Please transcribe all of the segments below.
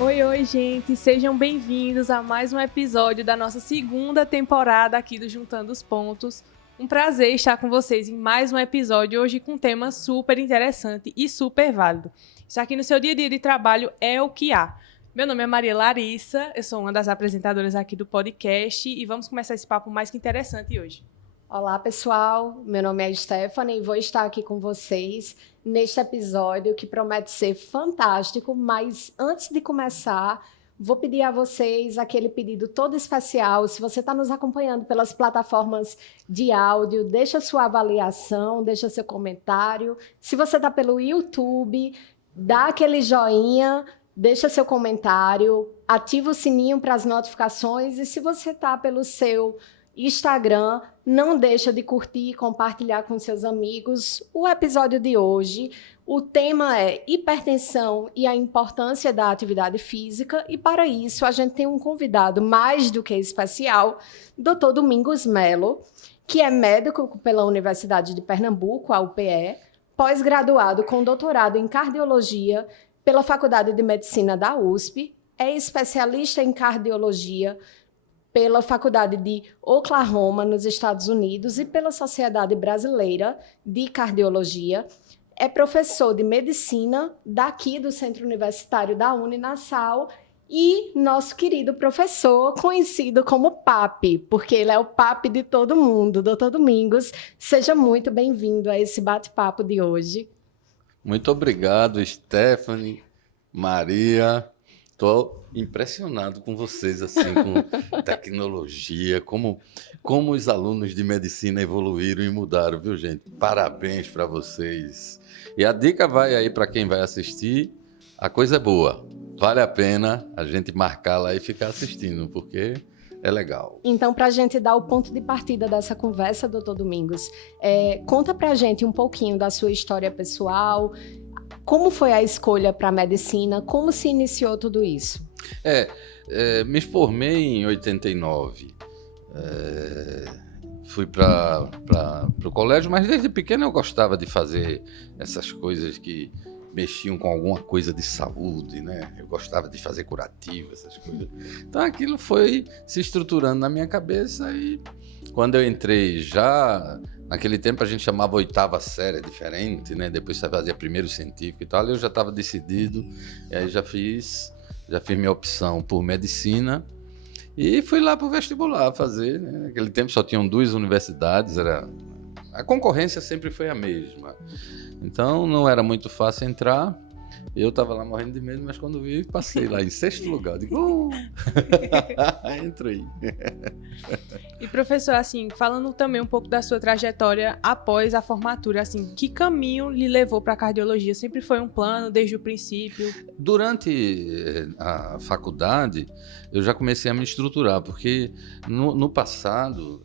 Oi, oi, gente! Sejam bem-vindos a mais um episódio da nossa segunda temporada aqui do Juntando os Pontos. Um prazer estar com vocês em mais um episódio, hoje com um tema super interessante e super válido. Isso aqui no seu dia a dia de trabalho é o que há. Meu nome é Maria Larissa, eu sou uma das apresentadoras aqui do podcast e vamos começar esse papo mais que interessante hoje. Olá, pessoal. Meu nome é Stephanie e vou estar aqui com vocês neste episódio que promete ser fantástico, mas antes de começar, vou pedir a vocês aquele pedido todo especial. Se você está nos acompanhando pelas plataformas de áudio, deixa sua avaliação, deixa seu comentário. Se você está pelo YouTube, dá aquele joinha, deixa seu comentário, ativa o sininho para as notificações e se você está pelo seu Instagram, não deixa de curtir e compartilhar com seus amigos o episódio de hoje. O tema é hipertensão e a importância da atividade física e para isso a gente tem um convidado mais do que especial, Dr. Domingos Melo, que é médico pela Universidade de Pernambuco, a UPE, pós-graduado com doutorado em cardiologia pela Faculdade de Medicina da USP, é especialista em cardiologia pela Faculdade de Oklahoma, nos Estados Unidos, e pela Sociedade Brasileira de Cardiologia. É professor de medicina daqui do Centro Universitário da Uninassal e nosso querido professor, conhecido como Papi, porque ele é o Papi de todo mundo. Doutor Domingos, seja muito bem-vindo a esse bate-papo de hoje. Muito obrigado, Stephanie, Maria. Estou impressionado com vocês, assim, com tecnologia, como os alunos de medicina evoluíram e mudaram, viu, gente? Parabéns para vocês. E a dica vai aí para quem vai assistir, a coisa é boa. Vale a pena a gente marcar lá e ficar assistindo, porque é legal. Então, para a gente dar o ponto de partida dessa conversa, doutor Domingos, conta para a gente um pouquinho da sua história pessoal. Como foi a escolha para a medicina? Como se iniciou tudo isso? Me formei em 89. Fui para o colégio, mas desde pequeno eu gostava de fazer essas coisas que mexiam com alguma coisa de saúde, né? Eu gostava de fazer curativo, essas coisas. Então aquilo foi se estruturando na minha cabeça e quando eu entrei já... Naquele tempo a gente chamava oitava série, diferente, né? Depois você fazia primeiro científico e tal. Eu já estava decidido, e aí já fiz minha opção por medicina e fui lá para o vestibular fazer, né? Naquele tempo só tinham 2 universidades, a concorrência sempre foi a mesma. Então não era muito fácil entrar. Eu estava lá morrendo de medo, mas quando vi, passei lá em 6º lugar. Eu digo, entrei. E professor, assim, falando também um pouco da sua trajetória após a formatura, assim, que caminho lhe levou para a cardiologia? Sempre foi um plano desde o princípio? Durante a faculdade, eu já comecei a me estruturar, porque no passado...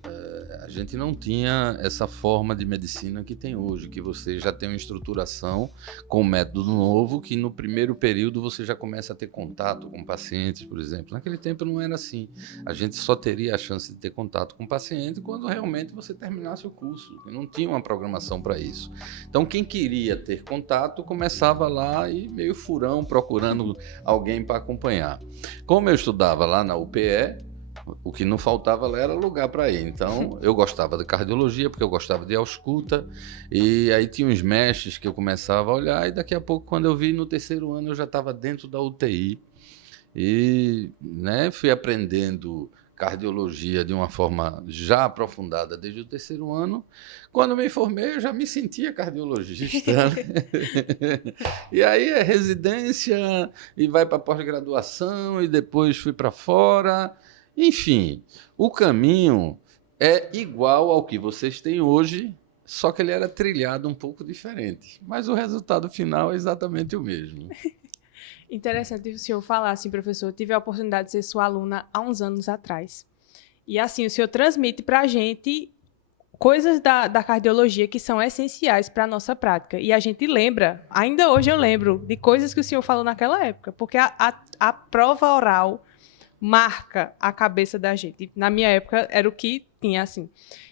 A gente não tinha essa forma de medicina que tem hoje, que você já tem uma estruturação com um método novo, que no primeiro período você já começa a ter contato com pacientes, por exemplo. Naquele tempo não era assim. A gente só teria a chance de ter contato com o paciente quando realmente você terminasse o curso. Não tinha uma programação para isso. Então, quem queria ter contato começava lá e meio furão, procurando alguém para acompanhar. Como eu estudava lá na UPE, o que não faltava lá era lugar para ir. Então, eu gostava de cardiologia, porque eu gostava de ausculta, e aí tinha uns mestres que eu começava a olhar, e daqui a pouco, quando eu vi no 3º ano, eu já estava dentro da UTI, e né, fui aprendendo cardiologia de uma forma já aprofundada desde o 3º ano. Quando me formei, eu já me sentia cardiologista. Né? E aí é residência, e vai para pós-graduação, e depois fui para fora... Enfim, o caminho é igual ao que vocês têm hoje, só que ele era trilhado um pouco diferente. Mas o resultado final é exatamente o mesmo. Interessante o senhor falar assim, professor. Eu tive a oportunidade de ser sua aluna há uns anos atrás. E assim, o senhor transmite para a gente coisas da cardiologia que são essenciais para a nossa prática. E a gente lembra, ainda hoje eu lembro, de coisas que o senhor falou naquela época. Porque a prova oral... marca a cabeça da gente. Na minha época, era o que tinha, assim.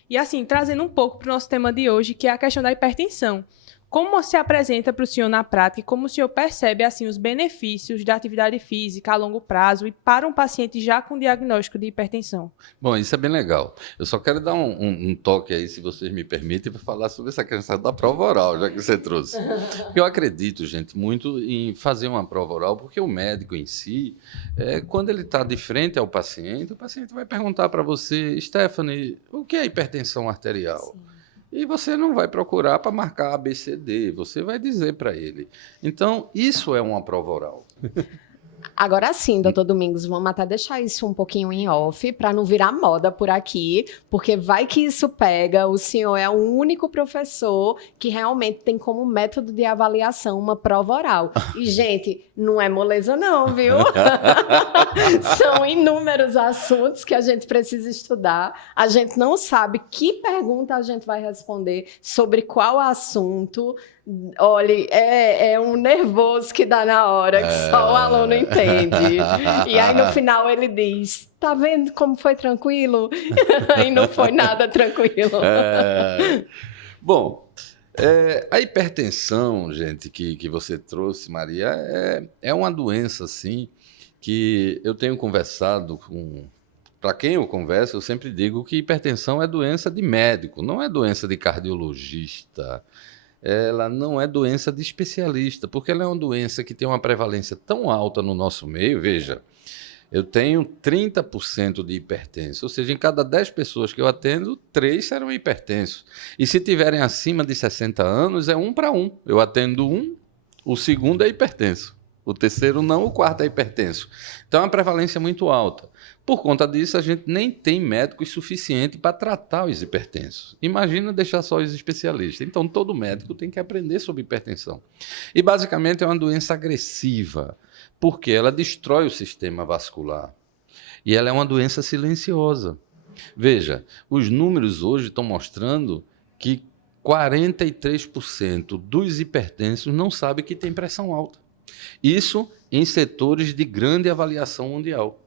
E, assim, trazendo um pouco para o nosso tema de hoje, que é a questão da hipertensão. Como se apresenta para o senhor na prática e como o senhor percebe assim, os benefícios da atividade física a longo prazo e para um paciente já com diagnóstico de hipertensão? Bom, isso é bem legal. Eu só quero dar um toque aí, se vocês me permitem, para falar sobre essa questão da prova oral, já que você trouxe. Eu acredito, gente, muito em fazer uma prova oral, porque o médico em si, quando ele está de frente ao paciente, o paciente vai perguntar para você, Stephanie, o que é hipertensão arterial? Sim. E você não vai procurar para marcar ABCD, você vai dizer para ele. Então, isso é uma prova oral. Agora sim, doutor Domingos, vamos até deixar isso um pouquinho em off, para não virar moda por aqui, porque vai que isso pega, o senhor é o único professor que realmente tem como método de avaliação uma prova oral. E, gente, não é moleza não, viu? São inúmeros assuntos que a gente precisa estudar, a gente não sabe que pergunta a gente vai responder, sobre qual assunto. Olha, é um nervoso que dá na hora, que só o aluno entende. E aí, no final, ele diz, tá vendo como foi tranquilo? E não foi nada tranquilo. Bom, a hipertensão, gente, que você trouxe, Maria, é uma doença, assim, que eu tenho conversado com... Para quem eu converso, eu sempre digo que hipertensão é doença de médico, não é doença de cardiologista. Ela não é doença de especialista, porque ela é uma doença que tem uma prevalência tão alta no nosso meio. Veja, eu tenho 30% de hipertenso, ou seja, em cada 10 pessoas que eu atendo, 3 serão hipertensos. E se tiverem acima de 60 anos, é 1 para 1. Eu atendo 1, o segundo é hipertenso. O terceiro não, o quarto é hipertenso. Então é uma prevalência muito alta. Por conta disso, a gente nem tem médicos suficientes para tratar os hipertensos. Imagina deixar só os especialistas. Então todo médico tem que aprender sobre hipertensão. E basicamente é uma doença agressiva, porque ela destrói o sistema vascular. E ela é uma doença silenciosa. Veja, os números hoje estão mostrando que 43% dos hipertensos não sabem que tem pressão alta. Isso em setores de grande avaliação mundial.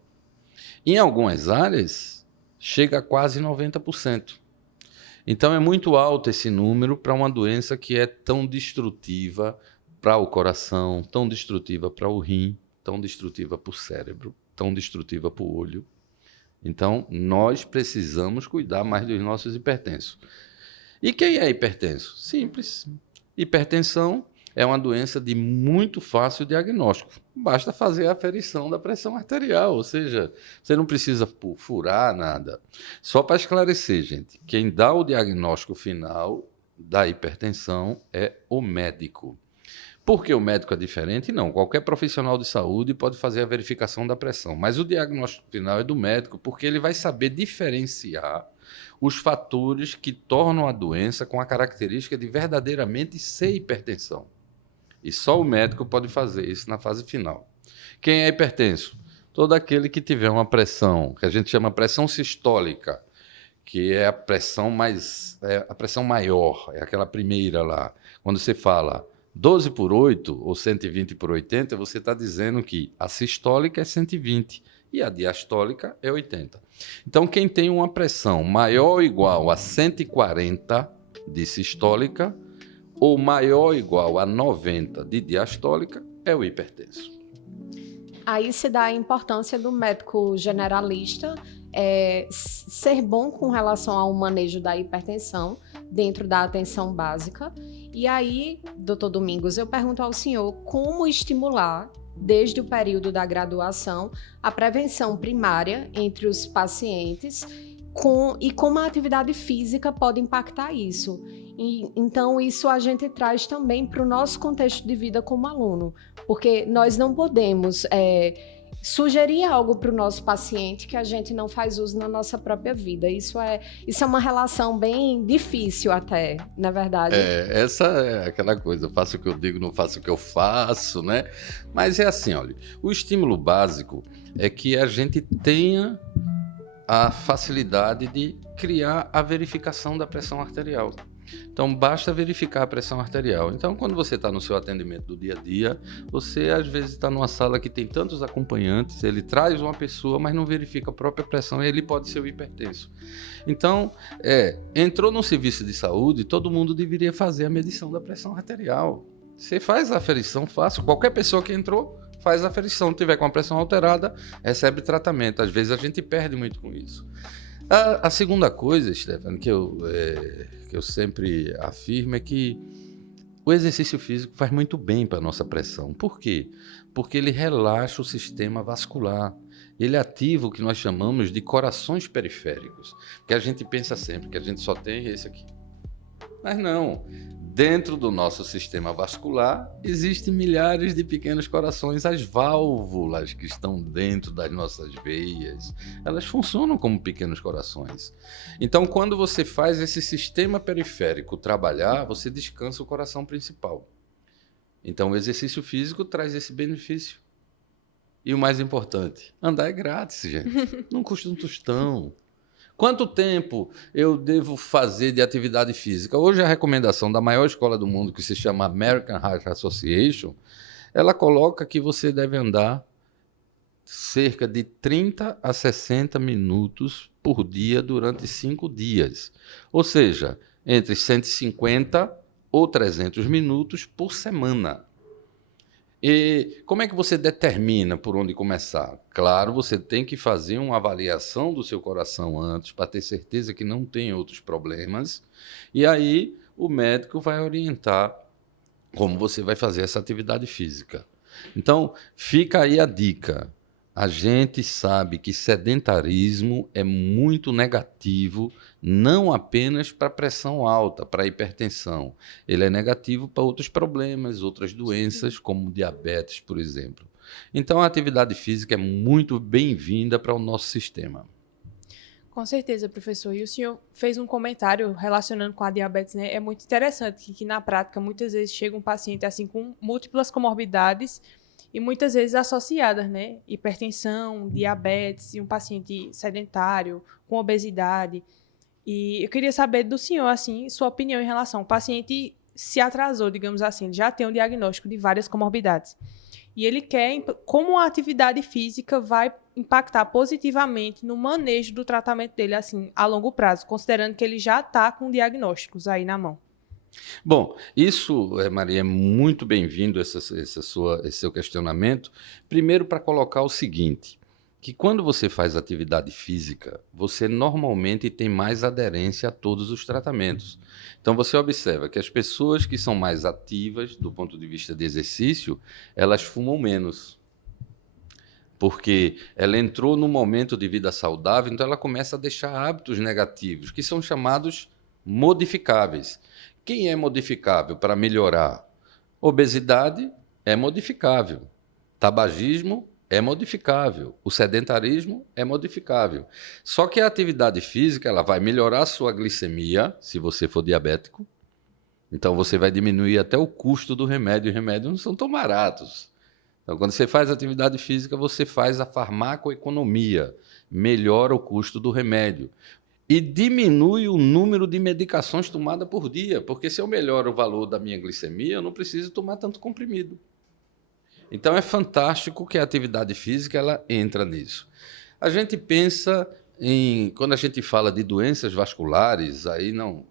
Em algumas áreas, chega a quase 90%. Então, é muito alto esse número para uma doença que é tão destrutiva para o coração, tão destrutiva para o rim, tão destrutiva para o cérebro, tão destrutiva para o olho. Então, nós precisamos cuidar mais dos nossos hipertensos. E quem é hipertenso? Simples. Hipertensão é uma doença de muito fácil diagnóstico. Basta fazer a aferição da pressão arterial, ou seja, você não precisa furar nada. Só para esclarecer, gente, quem dá o diagnóstico final da hipertensão é o médico. Por que o médico é diferente? Não, qualquer profissional de saúde pode fazer a verificação da pressão, mas o diagnóstico final é do médico, porque ele vai saber diferenciar os fatores que tornam a doença com a característica de verdadeiramente ser hipertensão. E só o médico pode fazer isso na fase final. Quem é hipertenso? Todo aquele que tiver uma pressão, que a gente chama pressão sistólica, que é a pressão maior, é aquela primeira lá. Quando você fala 12 por 8 ou 120 por 80, você está dizendo que a sistólica é 120 e a diastólica é 80. Então, quem tem uma pressão maior ou igual a 140 de sistólica, ou maior ou igual a 90 de diastólica, é o hipertenso. Aí se dá a importância do médico generalista ser bom com relação ao manejo da hipertensão dentro da atenção básica. E aí, doutor Domingos, eu pergunto ao senhor como estimular, desde o período da graduação, a prevenção primária entre os pacientes e como a atividade física pode impactar isso. Então, isso a gente traz também para o nosso contexto de vida como aluno, porque nós não podemos sugerir algo para o nosso paciente que a gente não faz uso na nossa própria vida. Isso é uma relação bem difícil até, na verdade. Essa é aquela coisa, eu faço o que eu digo, não faço o que eu faço, né? Mas é assim, olha, o estímulo básico é que a gente tenha a facilidade de criar a verificação da pressão arterial. Então, basta verificar a pressão arterial. Então, quando você está no seu atendimento do dia a dia, você às vezes está numa sala que tem tantos acompanhantes, ele traz uma pessoa, mas não verifica a própria pressão e ele pode ser o hipertenso. Então, entrou no serviço de saúde, todo mundo deveria fazer a medição da pressão arterial. Você faz a aferição fácil, qualquer pessoa que entrou faz a aferição, tiver com a pressão alterada, recebe tratamento. Às vezes a gente perde muito com isso. A segunda coisa, Stefano, que eu sempre afirmo é que o exercício físico faz muito bem para a nossa pressão. Por quê? Porque ele relaxa o sistema vascular. Ele ativa o que nós chamamos de corações periféricos. Porque a gente pensa sempre que a gente só tem esse aqui. Mas não. Dentro do nosso sistema vascular, existem milhares de pequenos corações. As válvulas que estão dentro das nossas veias, elas funcionam como pequenos corações. Então, quando você faz esse sistema periférico trabalhar, você descansa o coração principal. Então, o exercício físico traz esse benefício. E o mais importante, andar é grátis, gente. Não custa um tostão. Quanto tempo eu devo fazer de atividade física? Hoje a recomendação da maior escola do mundo, que se chama American Heart Association, ela coloca que você deve andar cerca de 30 a 60 minutos por dia durante 5 dias. Ou seja, entre 150 ou 300 minutos por semana. E como é que você determina por onde começar? Claro, você tem que fazer uma avaliação do seu coração antes para ter certeza que não tem outros problemas. E aí o médico vai orientar como você vai fazer essa atividade física. Então, fica aí a dica. A gente sabe que sedentarismo é muito negativo, não apenas para pressão alta, para hipertensão. Ele é negativo para outros problemas, outras doenças, como diabetes, por exemplo. Então, a atividade física é muito bem-vinda para o nosso sistema. Com certeza, professor. E o senhor fez um comentário relacionando com a diabetes, né? É muito interessante que na prática, muitas vezes, chega um paciente assim com múltiplas comorbidades e muitas vezes associadas, né? Hipertensão, diabetes e um paciente sedentário, com obesidade. E eu queria saber do senhor, assim, sua opinião em relação. O paciente se atrasou, digamos assim, ele já tem um diagnóstico de várias comorbidades. E ele quer como a atividade física vai impactar positivamente no manejo do tratamento dele, assim, a longo prazo, considerando que ele já está com diagnósticos aí na mão. Bom, isso, Maria, é muito bem-vindo esse seu questionamento. Primeiro, para colocar o seguinte, que quando você faz atividade física, você normalmente tem mais aderência a todos os tratamentos. Então, você observa que as pessoas que são mais ativas do ponto de vista de exercício, elas fumam menos. Porque ela entrou num momento de vida saudável, então ela começa a deixar hábitos negativos, que são chamados modificáveis. Quem é modificável para melhorar? Obesidade é modificável. Tabagismo é modificável. O sedentarismo é modificável. Só que a atividade física ela vai melhorar a sua glicemia, se você for diabético. Então você vai diminuir até o custo do remédio. Os remédios não são tão baratos. Então, quando você faz atividade física, você faz a farmacoeconomia, melhora o custo do remédio. E diminui o número de medicações tomadas por dia, porque se eu melhoro o valor da minha glicemia, eu não preciso tomar tanto comprimido. Então é fantástico que a atividade física ela entra nisso. A gente pensa quando a gente fala de doenças vasculares, aí não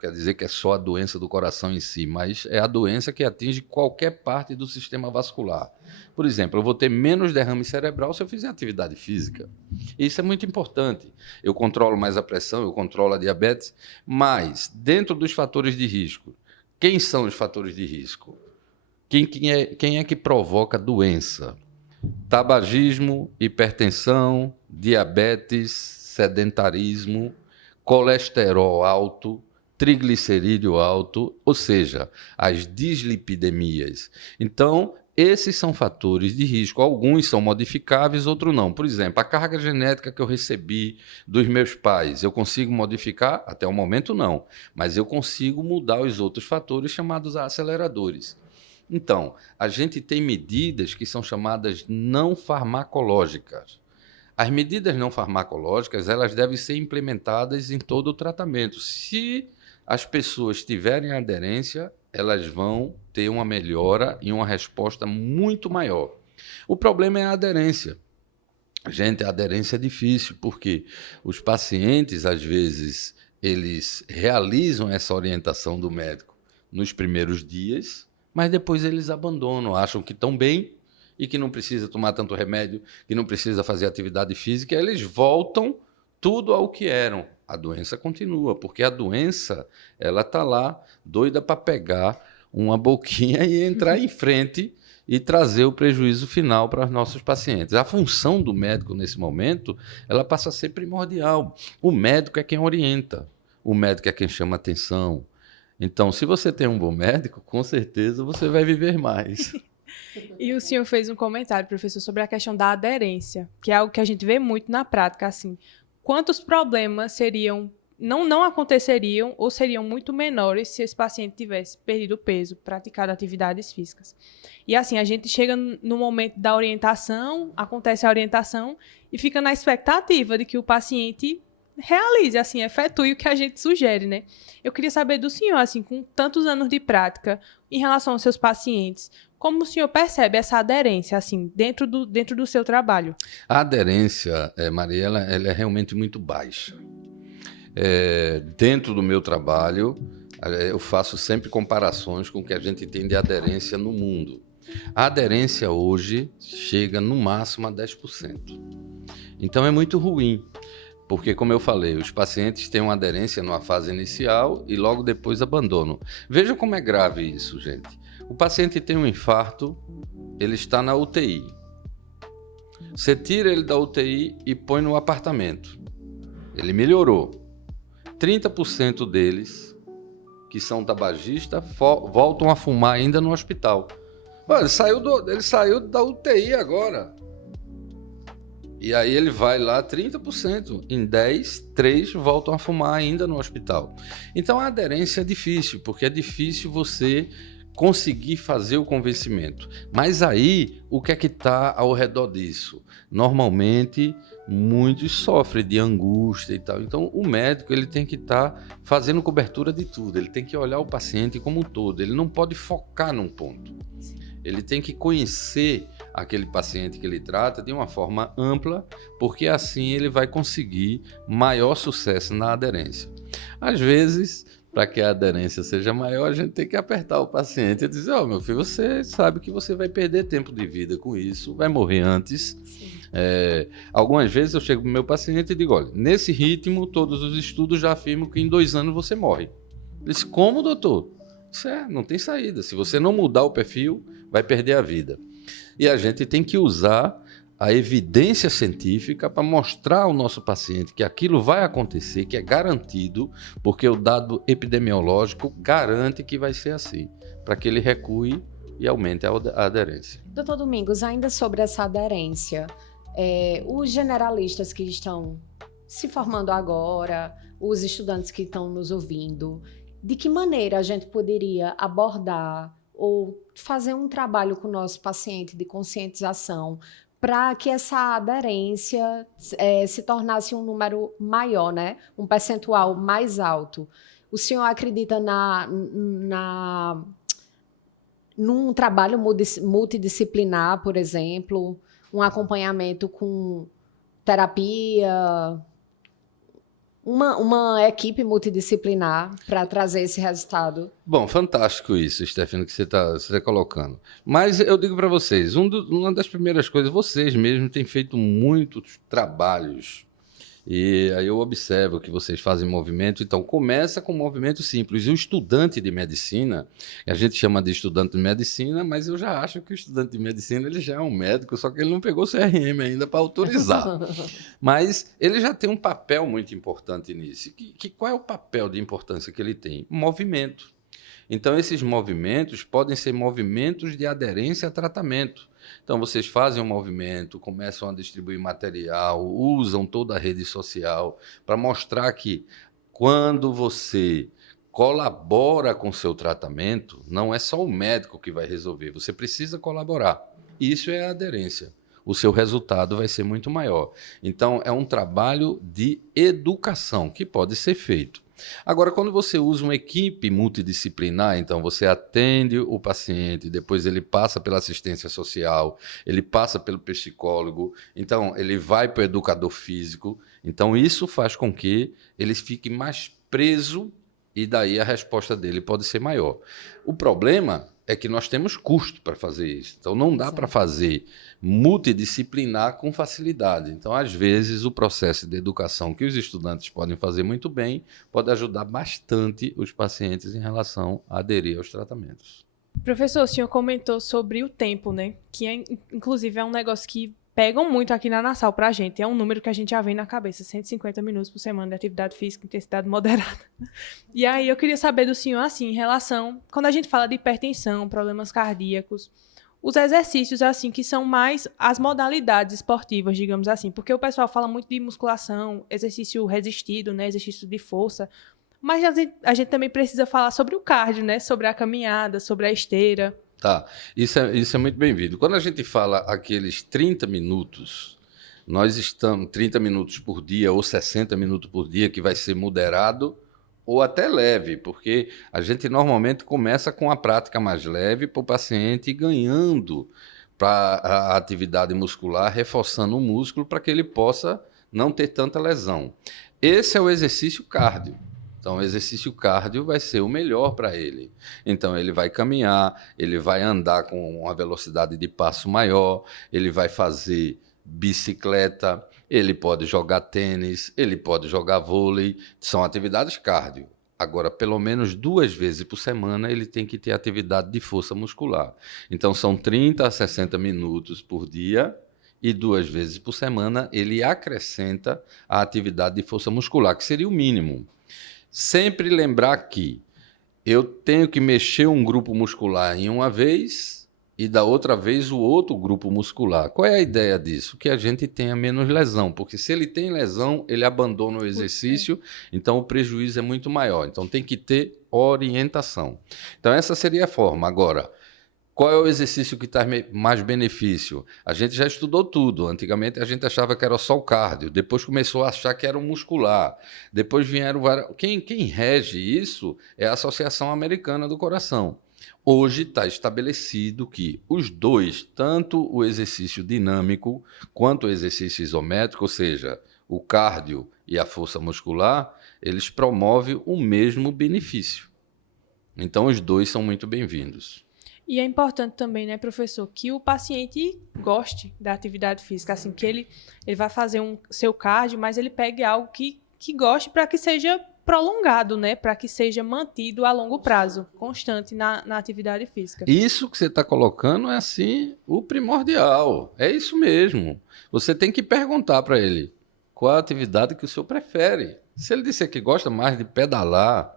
quer dizer que é só a doença do coração em si, mas é a doença que atinge qualquer parte do sistema vascular. Por exemplo, eu vou ter menos derrame cerebral se eu fizer atividade física. Isso é muito importante. Eu controlo mais a pressão, eu controlo a diabetes, mas dentro dos fatores de risco, quem são os fatores de risco? Quem é que provoca doença? Tabagismo, hipertensão, diabetes, sedentarismo, colesterol alto, triglicerídeo alto, ou seja, as dislipidemias. Então, esses são fatores de risco. Alguns são modificáveis, outros não. Por exemplo, a carga genética que eu recebi dos meus pais, eu consigo modificar? Até o momento, não. Mas eu consigo mudar os outros fatores chamados aceleradores. Então, a gente tem medidas que são chamadas não farmacológicas. As medidas não farmacológicas, elas devem ser implementadas em todo o tratamento. Se as pessoas tiverem aderência, elas vão ter uma melhora e uma resposta muito maior. O problema é a aderência. Gente, a aderência é difícil, porque os pacientes, às vezes, eles realizam essa orientação do médico nos primeiros dias, mas depois eles abandonam, acham que estão bem e que não precisa tomar tanto remédio, que não precisa fazer atividade física, e eles voltam tudo ao que eram. A doença continua, porque a doença, ela está lá, doida para pegar uma boquinha e entrar em frente e trazer o prejuízo final para os nossos pacientes. A função do médico nesse momento, ela passa a ser primordial. O médico é quem orienta, o médico é quem chama atenção. Então, se você tem um bom médico, com certeza você vai viver mais. E o senhor fez um comentário, professor, sobre a questão da aderência, que é algo que a gente vê muito na prática, assim. Quantos problemas não aconteceriam ou seriam muito menores se esse paciente tivesse perdido peso, praticado atividades físicas? E assim, a gente chega no momento da orientação, acontece a orientação e fica na expectativa de que o paciente realize, assim, efetue o que a gente sugere, né? Eu queria saber do senhor, assim, com tantos anos de prática, em relação aos seus pacientes, como o senhor percebe essa aderência, assim, dentro do seu trabalho? A aderência, Mariela, ela é realmente muito baixa. Dentro do meu trabalho, eu faço sempre comparações com o que a gente tem de aderência no mundo. A aderência hoje chega no máximo a 10%. Então é muito ruim, porque, como eu falei, os pacientes têm uma aderência numa fase inicial e logo depois abandonam. Veja como é grave isso, gente. O paciente tem um infarto, ele está na UTI. Você tira ele da UTI e põe no apartamento. Ele melhorou. 30% deles, que são tabagistas, voltam a fumar ainda no hospital. Olha, ele saiu da UTI agora. E aí ele vai lá, 30%. Em 10, 3 voltam a fumar ainda no hospital. Então a aderência é difícil, porque é difícil você conseguir fazer o convencimento. Mas aí, o que é que está ao redor disso? Normalmente, muitos sofrem de angústia e tal. Então, o médico ele tem que estar fazendo cobertura de tudo. Ele tem que olhar o paciente como um todo. Ele não pode focar num ponto. Ele tem que conhecer aquele paciente que ele trata de uma forma ampla, porque assim ele vai conseguir maior sucesso na aderência. Às vezes, para que a aderência seja maior, a gente tem que apertar o paciente e dizer, meu filho, você sabe que você vai perder tempo de vida com isso, vai morrer antes. Algumas vezes eu chego para o meu paciente e digo, olha, nesse ritmo, todos os estudos já afirmam que em 2 anos você morre. Ele disse, como, doutor? Isso não tem saída. Se você não mudar o perfil, vai perder a vida. E a gente tem que usar a evidência científica para mostrar ao nosso paciente que aquilo vai acontecer, que é garantido, porque o dado epidemiológico garante que vai ser assim, para que ele recue e aumente a aderência. Doutor Domingos, ainda sobre essa aderência, os generalistas que estão se formando agora, os estudantes que estão nos ouvindo, de que maneira a gente poderia abordar ou fazer um trabalho com o nosso paciente de conscientização para que essa aderência se tornasse um número maior, né? Um percentual mais alto? O senhor acredita num trabalho multidisciplinar, por exemplo, um acompanhamento com terapia, uma equipe multidisciplinar para trazer esse resultado? Bom, fantástico isso, Stefano, que você está colocando. Mas eu digo para vocês, uma das primeiras coisas, vocês mesmos têm feito muitos trabalhos, e aí eu observo que vocês fazem movimento. Então, começa com um movimento simples. E o estudante de medicina, a gente chama de estudante de medicina, mas eu já acho que o estudante de medicina ele já é um médico, só que ele não pegou o CRM ainda para autorizar. Mas ele já tem um papel muito importante nisso. Qual é o papel de importância que ele tem? Movimento. Então, esses movimentos podem ser movimentos de aderência a tratamento. Então, vocês fazem um movimento, começam a distribuir material, usam toda a rede social para mostrar que quando você colabora com o seu tratamento, não é só o médico que vai resolver, você precisa colaborar. Isso é a aderência. o seu resultado vai ser muito maior. Então, é um trabalho de educação que pode ser feito. Agora, quando você usa uma equipe multidisciplinar, então você atende o paciente, depois ele passa pela assistência social, ele passa pelo psicólogo, então ele vai para o educador físico, então isso faz com que ele fique mais preso e daí a resposta dele pode ser maior. O problema é que nós temos custo para fazer isso, então não dá para fazer multidisciplinar com facilidade. Então, às vezes, o processo de educação que os estudantes podem fazer muito bem pode ajudar bastante os pacientes em relação a aderir aos tratamentos. Professor, o senhor comentou sobre o tempo, né? Que, inclusive, é um negócio que pegam muito aqui na Nassau pra gente. É um número que a gente já vem na cabeça, 150 minutos por semana de atividade física, intensidade moderada. E aí eu queria saber do senhor, assim, em relação, quando a gente fala de hipertensão, problemas cardíacos, os exercícios, assim, que são mais as modalidades esportivas, digamos assim, porque o pessoal fala muito de musculação, exercício resistido, né, exercício de força, mas a gente também precisa falar sobre o cardio, né, sobre a caminhada, sobre a esteira. Tá, isso é muito bem-vindo. Quando a gente fala aqueles 30 minutos, nós estamos 30 minutos por dia ou 60 minutos por dia, que vai ser moderado ou até leve, porque a gente normalmente começa com a prática mais leve para o paciente ir ganhando para a atividade muscular, reforçando o músculo para que ele possa não ter tanta lesão. Esse é o exercício cardio. Então, o exercício cardio vai ser o melhor para ele. Então, ele vai caminhar, ele vai andar com uma velocidade de passo maior, ele vai fazer bicicleta, ele pode jogar tênis, ele pode jogar vôlei, são atividades cardio. Agora, pelo menos 2 vezes por semana, ele tem que ter atividade de força muscular. Então, são 30 a 60 minutos por dia e 2 vezes por semana ele acrescenta a atividade de força muscular, que seria o mínimo. Sempre lembrar que eu tenho que mexer um grupo muscular em uma vez e da outra vez o outro grupo muscular. Qual é a ideia disso? Que a gente tenha menos lesão, porque se ele tem lesão, ele abandona o exercício, então o prejuízo é muito maior. Então tem que ter orientação. Então essa seria a forma. Agora, qual é o exercício que traz mais benefício? A gente já estudou tudo. Antigamente a gente achava que era só o cardio, depois começou a achar que era o muscular. Depois vieram várias... Quem rege isso é a Associação Americana do Coração. Hoje está estabelecido que os dois, tanto o exercício dinâmico quanto o exercício isométrico, ou seja, o cardio e a força muscular, eles promovem o mesmo benefício. Então os dois são muito bem-vindos. E é importante também, né, professor, que o paciente goste da atividade física, assim, que ele vai fazer seu cardio, mas ele pegue algo que goste para que seja prolongado, né, para que seja mantido a longo prazo, constante na atividade física. Isso que você está colocando é, assim, o primordial. É isso mesmo. Você tem que perguntar para ele qual a atividade que o senhor prefere. Se ele disser que gosta mais de pedalar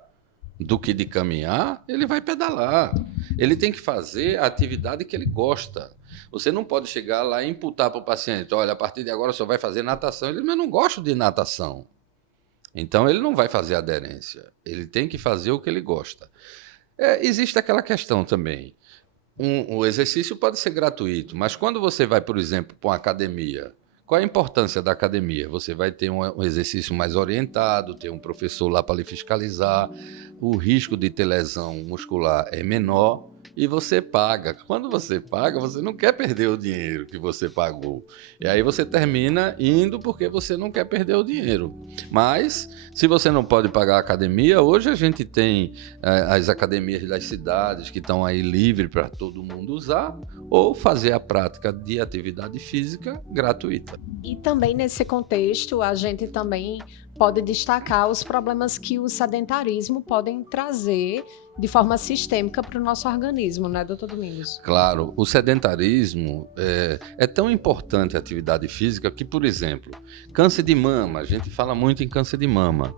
do que de caminhar, ele vai pedalar. Ele tem que fazer a atividade que ele gosta. Você não pode chegar lá e imputar para o paciente, olha, a partir de agora só vai fazer natação. Ele diz, mas eu não gosto de natação. Então, ele não vai fazer aderência. Ele tem que fazer o que ele gosta. Existe aquela questão também. O exercício pode ser gratuito, mas quando você vai, por exemplo, para uma academia, qual a importância da academia? Você vai ter um exercício mais orientado, ter um professor lá para lhe fiscalizar, o risco de ter lesão muscular é menor e você paga. Quando você paga, você não quer perder o dinheiro que você pagou. E aí você termina indo porque você não quer perder o dinheiro. Mas, se você não pode pagar a academia, hoje a gente tem as academias das cidades que estão aí livres para todo mundo usar, ou fazer a prática de atividade física gratuita. E também nesse contexto, a gente também pode destacar os problemas que o sedentarismo podem trazer de forma sistêmica para o nosso organismo, né, doutor Domingos? Claro, o sedentarismo é tão importante a atividade física que, por exemplo, câncer de mama, a gente fala muito em câncer de mama.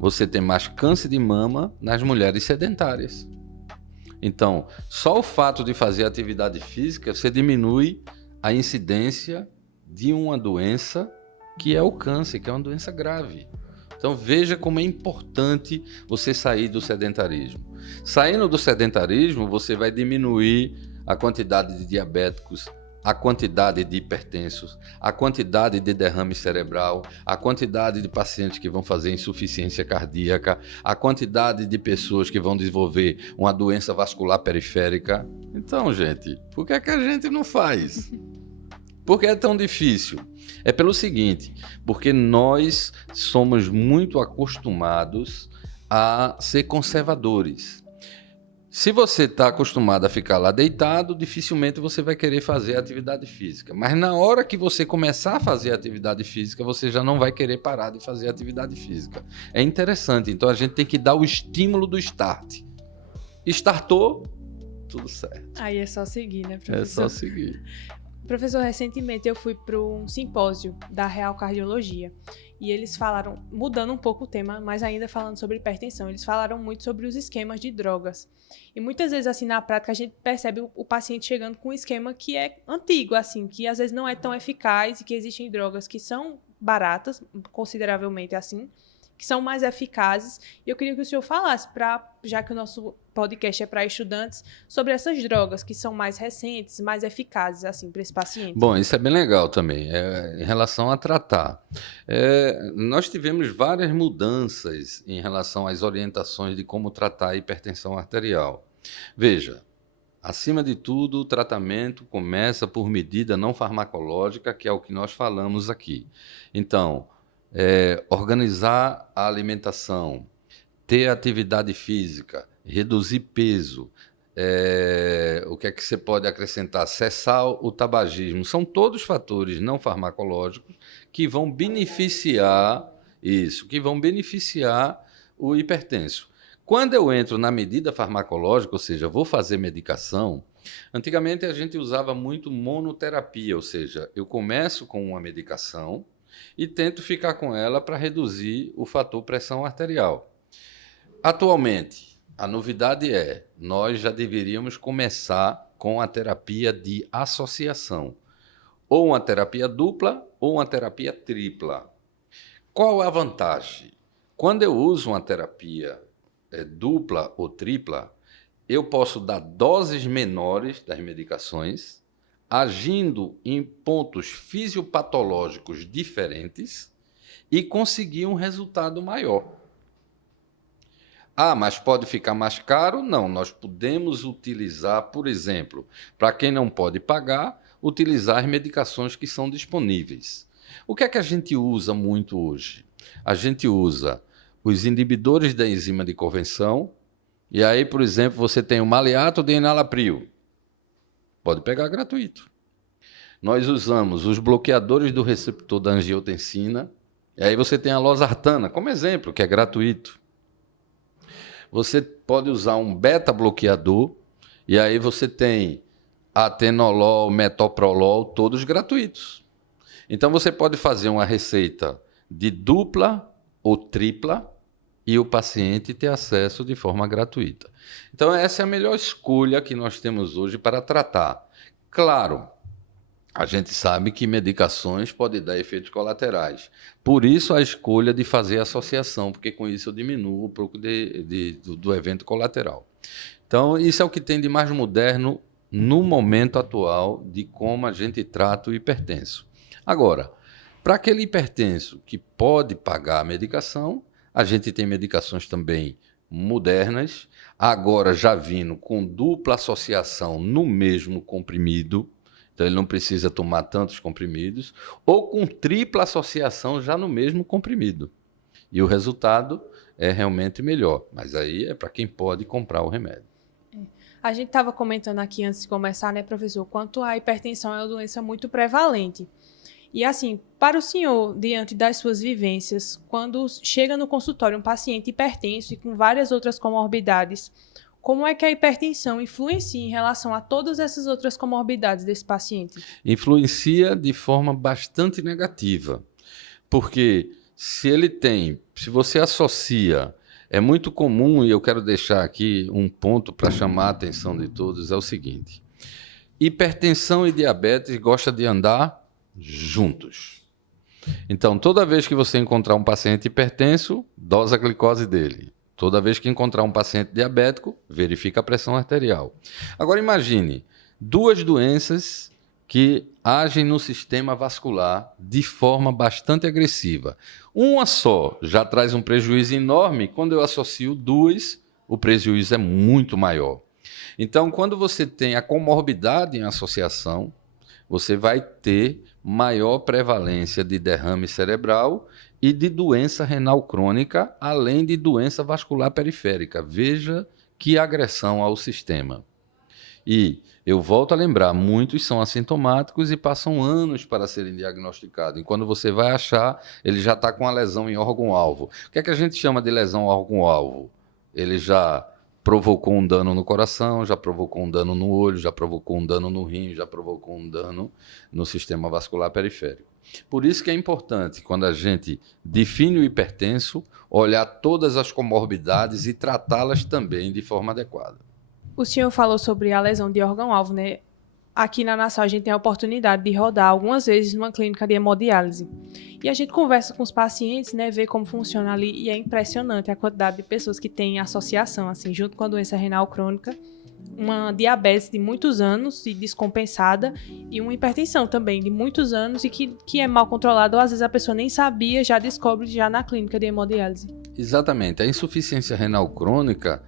Você tem mais câncer de mama nas mulheres sedentárias. Então, só o fato de fazer atividade física, você diminui a incidência de uma doença que é o câncer, que é uma doença grave. Então veja como é importante você sair do sedentarismo. Saindo do sedentarismo, você vai diminuir a quantidade de diabéticos a quantidade de hipertensos, a quantidade de derrame cerebral, a quantidade de pacientes que vão fazer insuficiência cardíaca, a quantidade de pessoas que vão desenvolver uma doença vascular periférica. Então, gente, por que é que a gente não faz? Por que é tão difícil? É pelo seguinte, porque nós somos muito acostumados a ser conservadores. Se você está acostumado a ficar lá deitado, dificilmente você vai querer fazer atividade física. Mas na hora que você começar a fazer atividade física, você já não vai querer parar de fazer atividade física. É interessante, então a gente tem que dar o estímulo do start. Startou, tudo certo. Aí é só seguir, né, professor? É só seguir. Professor, recentemente eu fui para um simpósio da Real Cardiologia e eles falaram, mudando um pouco o tema, mas ainda falando sobre hipertensão, eles falaram muito sobre os esquemas de drogas. E muitas vezes, assim, na prática, a gente percebe o paciente chegando com um esquema que é antigo, assim, que às vezes não é tão eficaz e que existem drogas que são baratas, consideravelmente assim, que são mais eficazes. E eu queria que o senhor falasse, já que o nosso podcast é para estudantes, sobre essas drogas que são mais recentes, mais eficazes, assim, para esse paciente. Bom, isso é bem legal também, em relação a tratar. Nós tivemos várias mudanças em relação às orientações de como tratar a hipertensão arterial. Veja, acima de tudo, o tratamento começa por medida não farmacológica, que é o que nós falamos aqui. Então, organizar a alimentação, ter atividade física, reduzir peso, o que é que você pode acrescentar? Cessar o tabagismo. São todos fatores não farmacológicos que vão beneficiar o hipertenso. Quando eu entro na medida farmacológica, ou seja, vou fazer medicação, antigamente a gente usava muito monoterapia, ou seja, eu começo com uma medicação e tento ficar com ela para reduzir o fator pressão arterial. Atualmente, a novidade nós já deveríamos começar com a terapia de associação, ou uma terapia dupla ou uma terapia tripla. Qual a vantagem? Quando eu uso uma terapia dupla ou tripla, eu posso dar doses menores das medicações, agindo em pontos fisiopatológicos diferentes e conseguir um resultado maior. Ah, mas pode ficar mais caro? Não, nós podemos utilizar, por exemplo, para quem não pode pagar, utilizar as medicações que são disponíveis. O que é que a gente usa muito hoje? A gente usa os inibidores da enzima de conversão, e aí, por exemplo, você tem o maleato de enalapril. Pode pegar gratuito. Nós usamos os bloqueadores do receptor da angiotensina, e aí você tem a losartana, como exemplo, que é gratuito. Você pode usar um beta-bloqueador, e aí você tem atenolol, metoprolol, todos gratuitos. Então você pode fazer uma receita de dupla ou tripla e o paciente ter acesso de forma gratuita. Então essa é a melhor escolha que nós temos hoje para tratar. Claro, a gente sabe que medicações podem dar efeitos colaterais. Por isso a escolha de fazer associação, porque com isso eu diminuo um pouco do evento colateral. Então, isso é o que tem de mais moderno no momento atual de como a gente trata o hipertenso. Agora, para aquele hipertenso que pode pagar a medicação, a gente tem medicações também modernas, agora já vindo com dupla associação no mesmo comprimido, então ele não precisa tomar tantos comprimidos, ou com tripla associação já no mesmo comprimido. E o resultado é realmente melhor, mas aí é para quem pode comprar o remédio. A gente estava comentando aqui antes de começar, né, professor, quanto a hipertensão é uma doença muito prevalente. E assim, para o senhor, diante das suas vivências, quando chega no consultório um paciente hipertenso e com várias outras comorbidades, como é que a hipertensão influencia em relação a todas essas outras comorbidades desse paciente? Influencia de forma bastante negativa, porque se você associa, é muito comum, e eu quero deixar aqui um ponto para chamar a atenção de todos, é o seguinte: hipertensão e diabetes gostam de andar juntos. Então, toda vez que você encontrar um paciente hipertenso, dosa a glicose dele. Toda vez que encontrar um paciente diabético, verifica a pressão arterial. Agora imagine, duas doenças que agem no sistema vascular de forma bastante agressiva. Uma só já traz um prejuízo enorme, quando eu associo duas, o prejuízo é muito maior. Então, quando você tem a comorbidade em associação, você vai ter maior prevalência de derrame cerebral e de doença renal crônica, além de doença vascular periférica. Veja que agressão ao sistema. E eu volto a lembrar, muitos são assintomáticos e passam anos para serem diagnosticados. E quando você vai achar, ele já está com a lesão em órgão-alvo. O que é que a gente chama de lesão órgão-alvo? Ele já provocou um dano no coração, já provocou um dano no olho, já provocou um dano no rim, já provocou um dano no sistema vascular periférico. Por isso que é importante, quando a gente define o hipertenso, olhar todas as comorbidades e tratá-las também de forma adequada. O senhor falou sobre a lesão de órgão-alvo, né? Aqui na Nassau a gente tem a oportunidade de rodar algumas vezes numa clínica de hemodiálise. E a gente conversa com os pacientes, né? Vê como funciona ali e é impressionante a quantidade de pessoas que têm associação, assim, junto com a doença renal crônica, uma diabetes de muitos anos e descompensada e uma hipertensão também de muitos anos e que é mal controlada ou às vezes a pessoa nem sabia, já descobre já na clínica de hemodiálise. Exatamente. A insuficiência renal crônica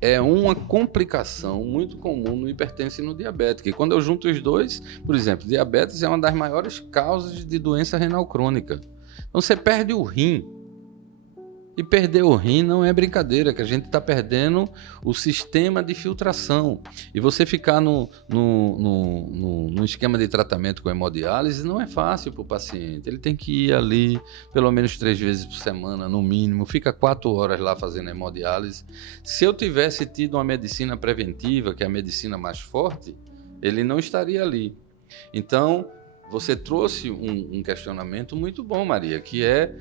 é uma complicação muito comum no hipertenso e no diabético. E quando eu junto os dois, por exemplo, diabetes é uma das maiores causas de doença renal crônica. Então você perde o rim. E perder o rim não é brincadeira, que a gente está perdendo o sistema de filtração. E você ficar no esquema de tratamento com hemodiálise não é fácil para o paciente. Ele tem que ir ali pelo menos 3 vezes por semana, no mínimo. Fica 4 horas lá fazendo hemodiálise. Se eu tivesse tido uma medicina preventiva, que é a medicina mais forte, ele não estaria ali. Então, você trouxe um questionamento muito bom, Maria, que é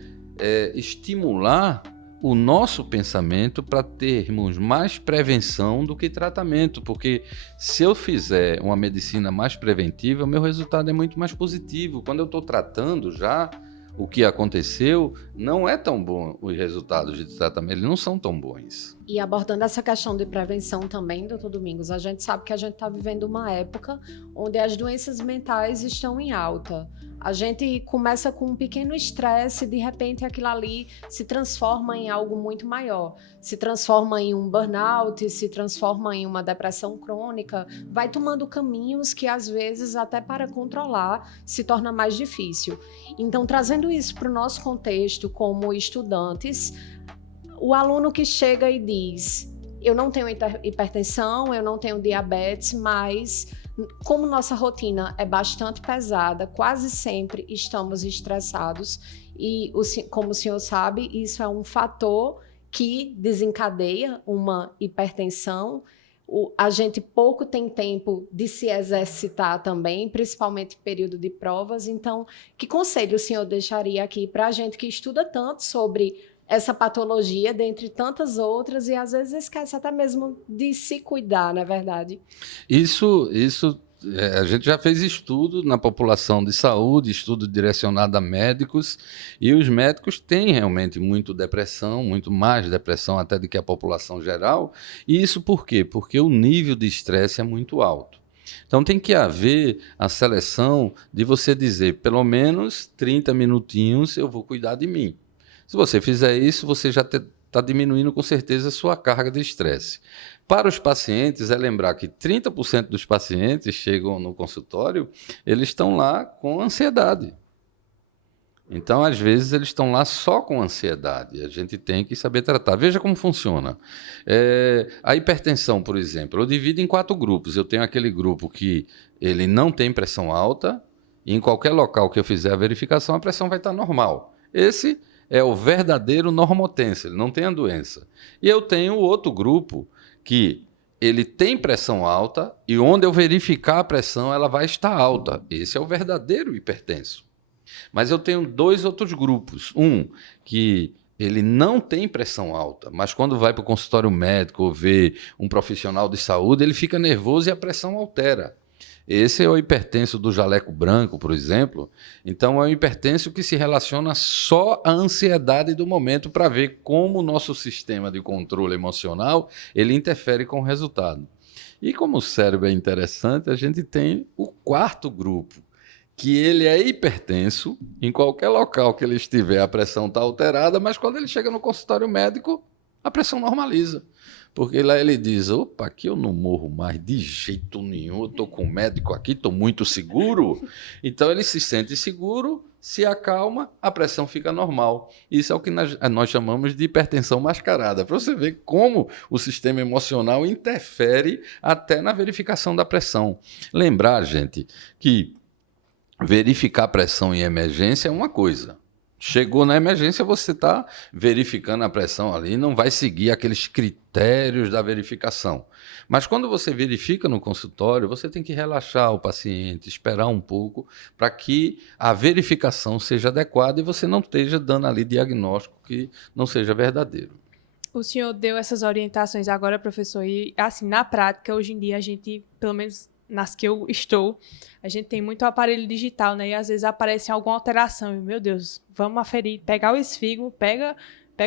estimular o nosso pensamento para termos mais prevenção do que tratamento, porque se eu fizer uma medicina mais preventiva, o meu resultado é muito mais positivo. Quando eu estou tratando já o que aconteceu, não é tão bom os resultados de tratamento, eles não são tão bons. E abordando essa questão de prevenção também, doutor Domingos, a gente sabe que a gente está vivendo uma época onde as doenças mentais estão em alta. A gente começa com um pequeno estresse e de repente aquilo ali se transforma em algo muito maior. Se transforma em um burnout, se transforma em uma depressão crônica, vai tomando caminhos que às vezes até para controlar se torna mais difícil. Então, trazendo isso para o nosso contexto como estudantes, o aluno que chega e diz: eu não tenho hipertensão, eu não tenho diabetes, mas como nossa rotina é bastante pesada, quase sempre estamos estressados e, como o senhor sabe, isso é um fator que desencadeia uma hipertensão. A gente pouco tem tempo de se exercitar também, principalmente em período de provas. Então, que conselho o senhor deixaria aqui para a gente que estuda tanto sobre essa patologia, dentre tantas outras, e às vezes esquece até mesmo de se cuidar, não é verdade? Isso a gente já fez estudo na população de saúde, estudo direcionado a médicos, e os médicos têm realmente muito depressão, muito mais depressão até do que a população geral. E isso por quê? Porque o nível de estresse é muito alto. Então tem que haver a seleção de você dizer, pelo menos 30 minutinhos eu vou cuidar de mim. Se você fizer isso, você já está diminuindo com certeza a sua carga de estresse. Para os pacientes, é lembrar que 30% dos pacientes chegam no consultório, eles estão lá com ansiedade. Então, às vezes, eles estão lá só com ansiedade. A gente tem que saber tratar. Veja como funciona. A hipertensão, por exemplo, eu divido em 4 grupos. Eu tenho aquele grupo que ele não tem pressão alta, e em qualquer local que eu fizer a verificação, a pressão vai estar normal. Esse é o verdadeiro normotenso, ele não tem a doença. E eu tenho o outro grupo que ele tem pressão alta e onde eu verificar a pressão, ela vai estar alta. Esse é o verdadeiro hipertenso. Mas eu tenho 2 outros grupos. Um que ele não tem pressão alta, mas quando vai para o consultório médico ou vê um profissional de saúde, ele fica nervoso e a pressão altera. Esse é o hipertenso do jaleco branco, por exemplo. Então, é um hipertenso que se relaciona só à ansiedade do momento para ver como o nosso sistema de controle emocional ele interfere com o resultado. E como o cérebro é interessante, a gente tem o quarto grupo, que ele é hipertenso, em qualquer local que ele estiver, a pressão está alterada, mas quando ele chega no consultório médico, a pressão normaliza. Porque lá ele diz, opa, aqui eu não morro mais de jeito nenhum, eu estou com o médico aqui, estou muito seguro. Então ele se sente seguro, se acalma, a pressão fica normal. Isso é o que nós chamamos de hipertensão mascarada, para você ver como o sistema emocional interfere até na verificação da pressão. Lembrar, gente, que verificar a pressão em emergência é uma coisa. Chegou na emergência, você está verificando a pressão ali, não vai seguir aqueles critérios da verificação. Mas quando você verifica no consultório, você tem que relaxar o paciente, esperar um pouco para que a verificação seja adequada e você não esteja dando ali diagnóstico que não seja verdadeiro. O senhor deu essas orientações agora, professor, e assim, na prática, hoje em dia, a gente, pelo menos nas que eu estou, a gente tem muito aparelho digital, né? E às vezes aparece alguma alteração. E, meu Deus, vamos aferir, pegar o esfígmo, pega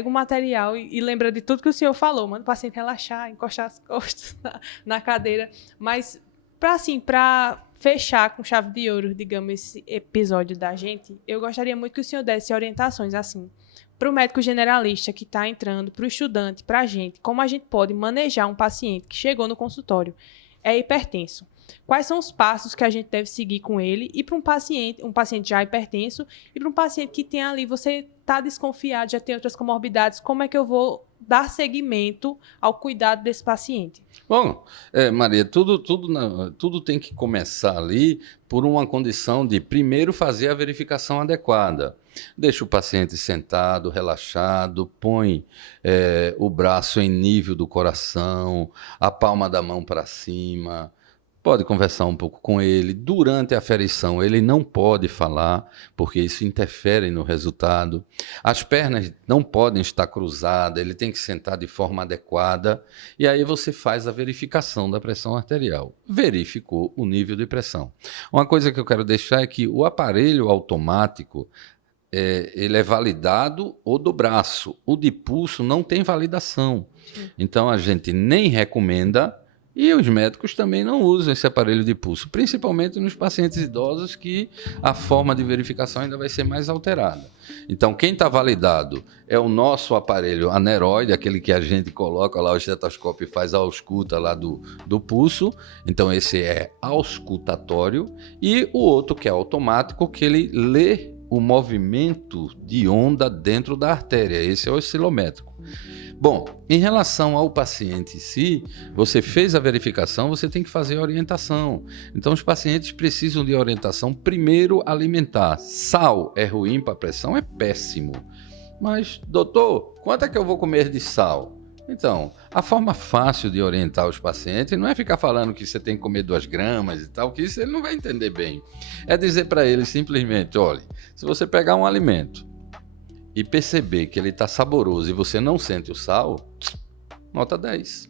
o material e lembra de tudo que o senhor falou. Manda o paciente relaxar, encostar as costas na cadeira. Mas, para fechar com chave de ouro, digamos, esse episódio da gente, eu gostaria muito que o senhor desse orientações, assim, para o médico generalista que está entrando, para o estudante, para a gente, como a gente pode manejar um paciente que chegou no consultório, é hipertenso. Quais são os passos que a gente deve seguir com ele e para um paciente já hipertenso e para um paciente que tem ali, você está desconfiado, já tem outras comorbidades, como é que eu vou dar seguimento ao cuidado desse paciente? Bom, Maria, tudo tem que começar ali por uma condição de primeiro fazer a verificação adequada. Deixa o paciente sentado, relaxado, põe o braço em nível do coração, a palma da mão para cima. Pode conversar um pouco com ele. Durante a aferição, ele não pode falar, porque isso interfere no resultado. As pernas não podem estar cruzadas, ele tem que sentar de forma adequada. E aí você faz a verificação da pressão arterial. Verificou o nível de pressão. Uma coisa que eu quero deixar é que o aparelho automático, ele é validado o do braço. O de pulso não tem validação. Então, a gente nem recomenda. E os médicos também não usam esse aparelho de pulso, principalmente nos pacientes idosos que a forma de verificação ainda vai ser mais alterada. Então, quem está validado é o nosso aparelho aneroide, aquele que a gente coloca lá o estetoscópio e faz a ausculta lá do pulso. Então, esse é auscultatório. E o outro que é automático, que ele lê o movimento de onda dentro da artéria. Esse é o oscilométrico. Bom, em relação ao paciente em si, você fez a verificação, você tem que fazer a orientação. Então, os pacientes precisam de orientação primeiro alimentar. Sal é ruim para a pressão? É péssimo. Mas, doutor, quanto é que eu vou comer de sal? Então, a forma fácil de orientar os pacientes não é ficar falando que você tem que comer 2 gramas e tal, que isso ele não vai entender bem. É dizer para ele simplesmente, olha, se você pegar um alimento e perceber que ele está saboroso e você não sente o sal, nota 10.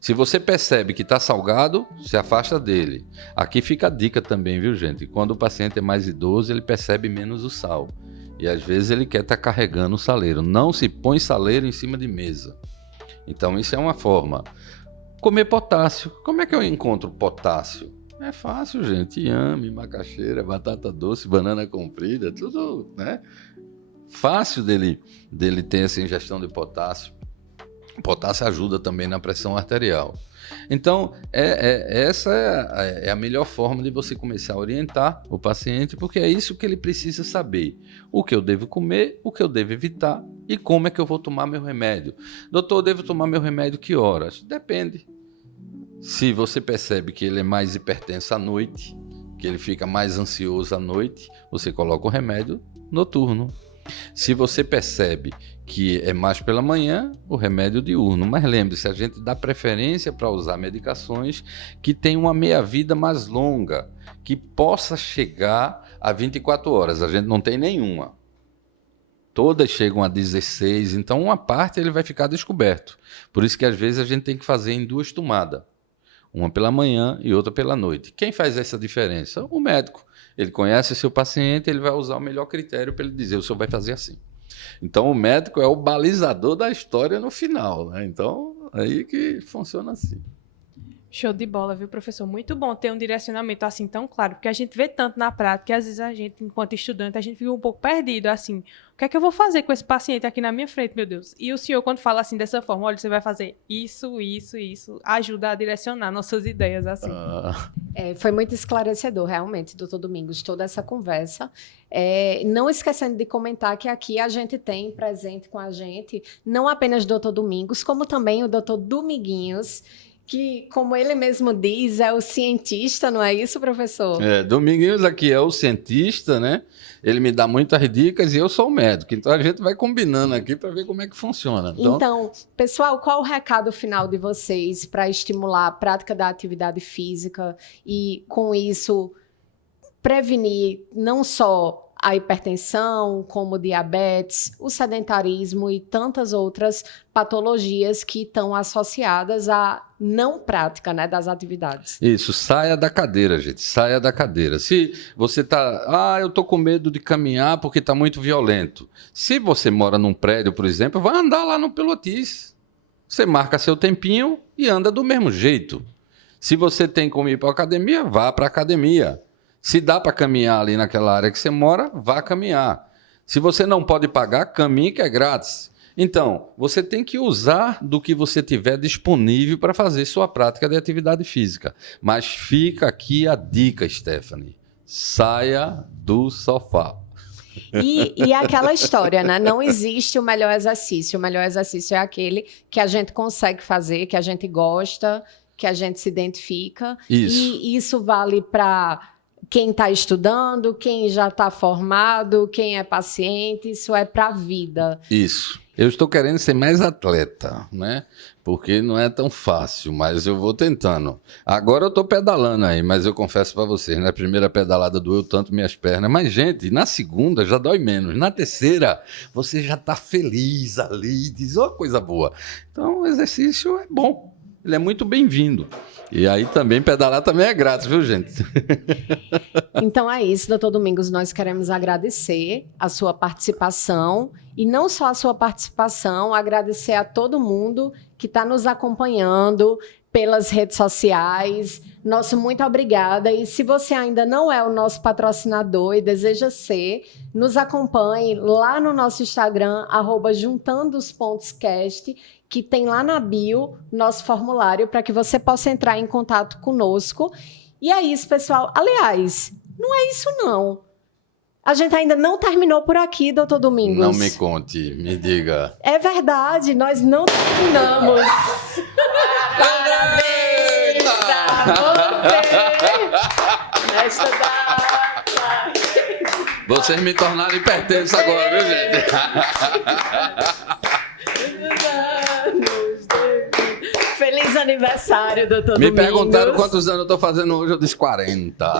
Se você percebe que está salgado, se afasta dele. Aqui fica a dica também, viu, gente? Quando o paciente é mais idoso, ele percebe menos o sal. E às vezes ele quer estar carregando o saleiro. Não se põe saleiro em cima de mesa. Então isso é uma forma. Comer potássio. Como é que eu encontro potássio? É fácil, gente. Inhame, macaxeira, batata doce, banana comprida, tudo, né? Fácil dele ter essa ingestão de potássio. O potássio ajuda também na pressão arterial. Então, essa é a melhor forma de você começar a orientar o paciente, porque é isso que ele precisa saber. O que eu devo comer, o que eu devo evitar e como é que eu vou tomar meu remédio. Doutor, eu devo tomar meu remédio que horas? Depende. Se você percebe que ele é mais hipertenso à noite, que ele fica mais ansioso à noite, você coloca o remédio noturno. Se você percebe que é mais pela manhã, o remédio diurno. Mas lembre-se, a gente dá preferência para usar medicações que tenham uma meia-vida mais longa, que possa chegar a 24 horas. A gente não tem nenhuma. Todas chegam a 16, então uma parte ele vai ficar descoberto. Por isso que às vezes a gente tem que fazer em 2 tomadas. Uma pela manhã e outra pela noite. Quem faz essa diferença? O médico. Ele conhece o seu paciente, ele vai usar o melhor critério para ele dizer, o senhor vai fazer assim. Então, o médico é o balizador da história no final, né? Então, aí que funciona assim. Show de bola, viu, professor? Muito bom ter um direcionamento assim tão claro, porque a gente vê tanto na prática que às vezes a gente, enquanto estudante, a gente fica um pouco perdido, assim, o que é que eu vou fazer com esse paciente aqui na minha frente, meu Deus? E o senhor, quando fala assim dessa forma, olha, você vai fazer isso, ajuda a direcionar nossas ideias, assim. Foi muito esclarecedor, realmente, doutor Domingos, toda essa conversa. Não esquecendo de comentar que aqui a gente tem presente com a gente, não apenas o doutor Domingos, como também o doutor Dominguinhos, que, como ele mesmo diz, é o cientista, não é isso, professor? Dominguinhos aqui é o cientista, né? Ele me dá muitas dicas e eu sou o médico. Então a gente vai combinando aqui para ver como é que funciona. Então, pessoal, qual o recado final de vocês para estimular a prática da atividade física e, com isso, prevenir não só a hipertensão, como o diabetes, o sedentarismo e tantas outras patologias que estão associadas à não prática, né, das atividades? Isso, saia da cadeira, gente, saia da cadeira. Se você eu tô com medo de caminhar porque tá muito violento. Se você mora num prédio, por exemplo, vai andar lá no Pelotis. Você marca seu tempinho e anda do mesmo jeito. Se você tem como ir para a academia, vá para a academia. Se dá para caminhar ali naquela área que você mora, vá caminhar. Se você não pode pagar, caminhe que é grátis. Então, você tem que usar do que você tiver disponível para fazer sua prática de atividade física. Mas fica aqui a dica, Stephanie. Saia do sofá. E aquela história, né? Não existe o melhor exercício. O melhor exercício é aquele que a gente consegue fazer, que a gente gosta, que a gente se identifica. Isso. E isso vale para quem está estudando, quem já está formado, quem é paciente, isso é para a vida. Isso. Eu estou querendo ser mais atleta, né? Porque não é tão fácil, mas eu vou tentando. Agora eu estou pedalando aí, mas eu confesso para vocês, na primeira pedalada doeu tanto minhas pernas, mas, gente, na segunda já dói menos. Na terceira, você já está feliz ali, diz, ó, coisa boa. Então, o exercício é bom, ele é muito bem-vindo. E aí também, pedalar também é grátis, viu, gente? Então é isso, doutor Domingos, nós queremos agradecer a sua participação e não só a sua participação, agradecer a todo mundo que está nos acompanhando pelas redes sociais. Nosso muito obrigada. E se você ainda não é o nosso patrocinador e deseja ser, nos acompanhe lá no nosso Instagram, @juntandoospontoscast, que tem lá na bio nosso formulário para que você possa entrar em contato conosco. E é isso, pessoal. Aliás, não é isso não. A gente ainda não terminou por aqui, doutor Domingos. Não me conte, me diga. É verdade, nós não terminamos. Parabéns pra você nesta data. Vocês me tornaram hipertenso agora, viu, gente? Feliz aniversário, doutor Me Domingos. perguntaram quantos anos eu tô fazendo hoje, eu disse 40.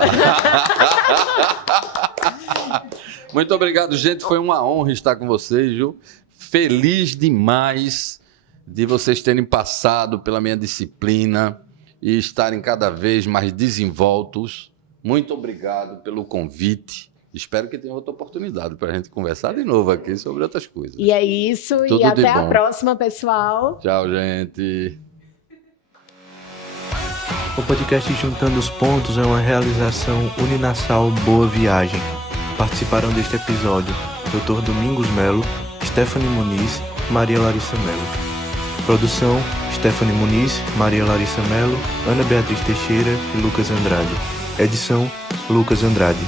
Muito obrigado, gente. Foi uma honra estar com vocês, viu? Feliz demais de vocês terem passado pela minha disciplina e estarem cada vez mais desenvoltos. Muito obrigado pelo convite. Espero que tenha outra oportunidade para a gente conversar de novo aqui sobre outras coisas. E é isso. Tudo e até de a bom. próxima, pessoal. Tchau, gente. O podcast Juntando os Pontos é uma realização Uninasal Boa Viagem. Participaram deste episódio Dr. Domingos Melo, Stephanie Muniz, Maria Larissa Melo. Produção: Stephanie Muniz, Maria Larissa Melo, Ana Beatriz Teixeira e Lucas Andrade. Edição: Lucas Andrade.